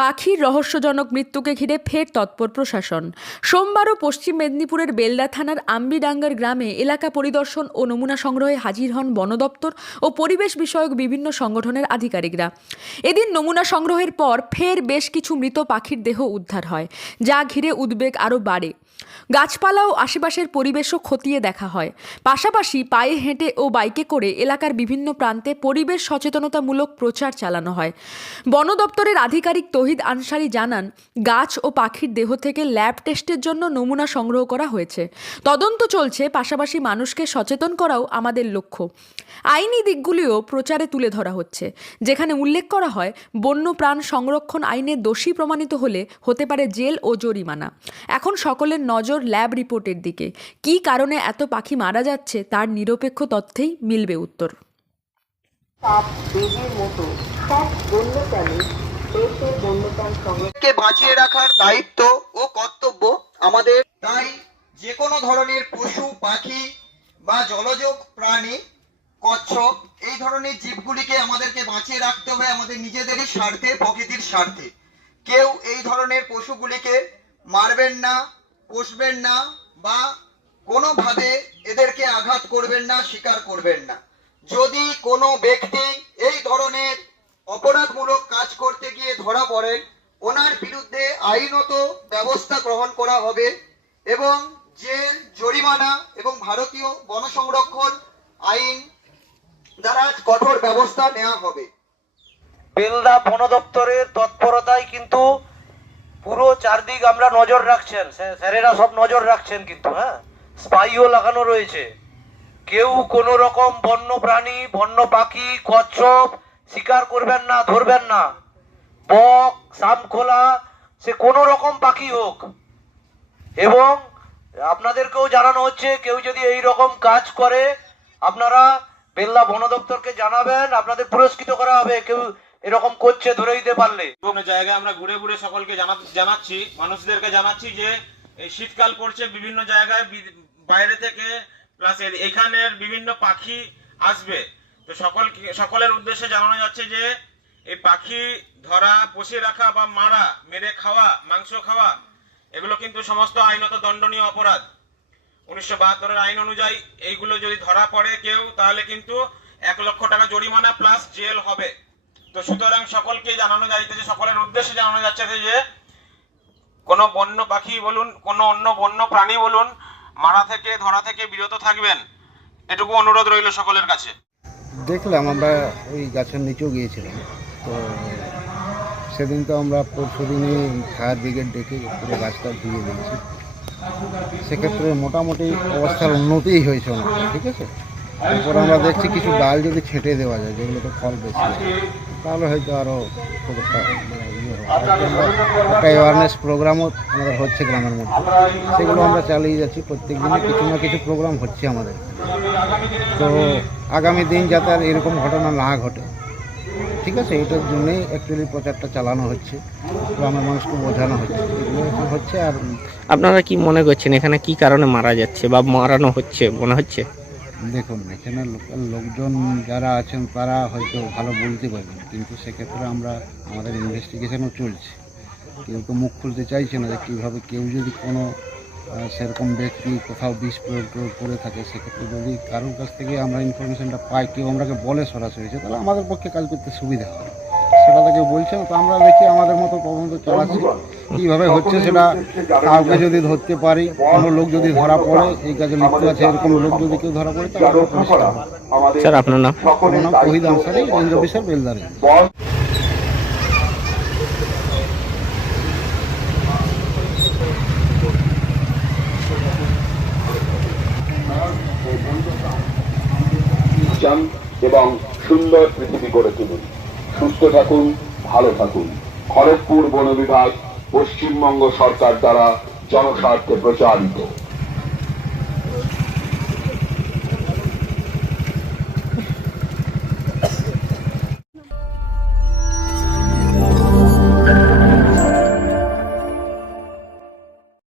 পাখির রহস্যজনক মৃত্যুকে ঘিরে ফের তৎপর প্রশাসন। সোমবারও পশ্চিম মেদিনীপুরের বেলদা থানার আম্বিডাঙ্গার গ্রামে এলাকা পরিদর্শন ও নমুনা সংগ্রহে হাজির হন বন দপ্তর ও পরিবেশ বিষয়ক বিভিন্ন সংগঠনের আধিকারিকরা। এদিন নমুনা সংগ্রহের পর ফের বেশ কিছু মৃত পাখির দেহ উদ্ধার হয়, যা ঘিরে উদ্বেগ আরও বাড়ে। গাছপালা ও আশেপাশের পরিবেশও খতিয়ে দেখা হয়। পাশাপাশি পায়ে হেঁটে ও বাইকে করে এলাকার বিভিন্ন প্রান্তে পরিবেশ সচেতনতামূলক প্রচার চালানো হয়। বন দপ্তরের আধিকারিক তহিদ আনসারি জানান, গাছ ও পাখির দেহ থেকে ল্যাব টেস্টের জন্য নমুনা সংগ্রহ করা হয়েছে। তদন্ত চলছে, পাশাপাশি মানুষকে সচেতন করাও আমাদের লক্ষ্য। আইনি দিকগুলিও প্রচারে তুলে ধরা হচ্ছে। যেখানে উল্লেখ করা হয়, বন্য প্রাণ সংরক্ষণ আইনে দোষী প্রমাণিত হলে হতে পারে জেল ও জরিমানা। এখন সকলের নজর ল্যাব রিপোর্টের দিকে। কী কারণে এত পাখি মারা যাচ্ছে তার নিরপেক্ষ তথ্যেই মিলবে উত্তর। বাঁচিয়ে রাখার দায়িত্ব ও কর্তব্য আমাদের। তাই যে কোনো ধরনের পশু পাখি বা জলজ প্রাণী কচ্ছপ এই ধরনের জীবগুলিকে আমাদেরকে বাঁচিয়ে রাখতে হবে আমাদের নিজেদেরই স্বার্থে প্রকৃতির স্বার্থে। কেউ এই ধরনের পশুগুলিকে মারবেন না পোষবেন না বা কোনোভাবে এদেরকে আঘাত করবেন না স্বীকার করবেন না। যদি কোনো ব্যক্তি এই ধরনের অপরাধমূলক কাজ করতে গিয়ে ধরা পড়েন, ওনার বিরুদ্ধে আইনত ব্যবস্থা গ্রহণ করা হবে এবং জেল, জরিমানা এবং ভারতীয় বন সংরক্ষণ আইন দ্বারা কঠোর ব্যবস্থা নেওয়া হবে। বেলদা বন দপ্তরের তৎপরতায় কিন্তু পুরো চারদিক আমরা নজর রাখছেন। স্যার- স্যারেরা সব নজর রাখছেন কিন্তু হ্যাঁ? স্পাইও লাগানো রয়েছে। কেউ কোনো রকম বন্য প্রাণী বন্য পাখি কচ্ছপ শিকার করবেন না, ধরবেন না। বক শামখোলা সে কোনো রকম পাখি হোক। এবং আপনাদেরকেও জানানো হচ্ছে, কেউ যদি এই রকম কাজ করে, আপনারা বেল্লা বন দপ্তরকে জানাবেন, আপনাদের পুরস্কৃত করা হবে। কেউ এরকম করছে ধরে দিতে পারলে। বিভিন্ন জায়গায় আমরা ঘুরে ঘুরে সকলকে জানা- জানাচ্ছি, মানুষদেরকে জানাচ্ছি যে এই শীতকাল পড়ছে বিভিন্ন জায়গায় বাইরে থেকে প্লাস এখানের বিভিন্ন পাখি আসবে। তো সকল সকলের উদ্দেশ্যে জানানো যাচ্ছে যে এই পাখি ধরা পুষিয়ে রাখা বা মারা, মেরে খাওয়া, মাংস খাওয়া, এগুলো কিন্তু সমস্ত আইনত দণ্ডনীয় অপরাধ। উনিশশো বাহাত্তরের আইন অনুযায়ী এইগুলো যদি ধরা পড়ে কেউ, তাহলে কিন্তু এক লক্ষ টাকা জরিমানা প্লাস জেল হবে। তো সুতরাং সকলকে জানানো যাইতেছে, সকলের উদ্দেশ্যে জানানো যাচ্ছে যে, কোনো বন্য পাখি বলুন, কোনো অন্য বন্য প্রাণী বলুন, মারা থেকে, ধরা থেকে বিরত থাকবেন। এটুকু অনুরোধ রইল সকলের কাছে। দেখলাম আমরা ওই গাছের নিচেও গিয়েছিলাম। তো সেদিন তো আমরা পরশু দিনই ফায়ার ব্রিগেড ডেকে পুরো গাছটা ধুয়ে দিয়েছি। সেক্ষেত্রে মোটামুটি অবস্থার উন্নতিই হয়েছে ঠিক আছে? এরপর আমরা দেখছি কিছু ডাল যদি ছেটে দেওয়া যায়, যেগুলোতে ফল বেশি তাহলে হয়তো আরও একটা মানে ইয়ে। একটা অ্যাওয়ারনেস প্রোগ্রামও আমাদের হচ্ছে গ্রামের মধ্যে। সেগুলো আমরা চালিয়ে যাচ্ছি প্রত্যেক দিনে কিছু না কিছু প্রোগ্রাম হচ্ছে আমাদের। তো আগামী দিন যাতে আর এরকম ঘটনা না ঘটে, ঠিক আছে? এটার জন্যই অ্যাকচুয়ালি প্রচারটা চালানো হচ্ছে। গ্রামের মানুষকে বোঝানো হচ্ছে। এগুলো এখন হচ্ছে আর আপনারা কি মনে করছেন? এখানে কি কারণে মারা যাচ্ছে বা মারানো হচ্ছে, মনে হচ্ছে? দেখুন, এখানে লোকাল লোকজন যারা আছেন, তারা হয়তো ভালো বলতে পারবেন, কিন্তু সেক্ষেত্রে আমরা, আমাদের ইনভেস্টিগেশনও চলছে। কেউ তো মুখ খুলতে চাইছে না যে কীভাবে কেউ যদি কোনো সেরকম ব্যক্তি কোথাও বিষ প্রয়োগ করে থাকে, সেক্ষেত্রে যদি কারোর কাছ থেকে আমরা ইনফরমেশানটা পাই, কেউ আমরাকে বলে সরাসরি তাহলে আমাদের পক্ষে কাজ করতে সুবিধা হয় সেটা তো কেউ বলছে না, তো আমরা দেখি আমাদের মতো তদন্ত চালাচ্ছি। কীভাবে হচ্ছে সেটা কাউকে যদি ধরতে পারি কোনো লোক যদি ধরা পড়ে এই কাজে লিপ্ত আছে এরকম লোক যদি কেউ ধরা পড়ে তাহলে স্যার আপনার নাম? আমার নাম তহিদ আনসারি রেঞ্জ অফিসার বেলদারি। চান এবং সুন্দর পৃথিবী গড়ে তুলুন। সুস্থ থাকুন ভালো থাকুন। খড়গপুর বন বিভাগ পশ্চিমবঙ্গ সরকার দ্বারা জনস্বার্থে প্রচারিত।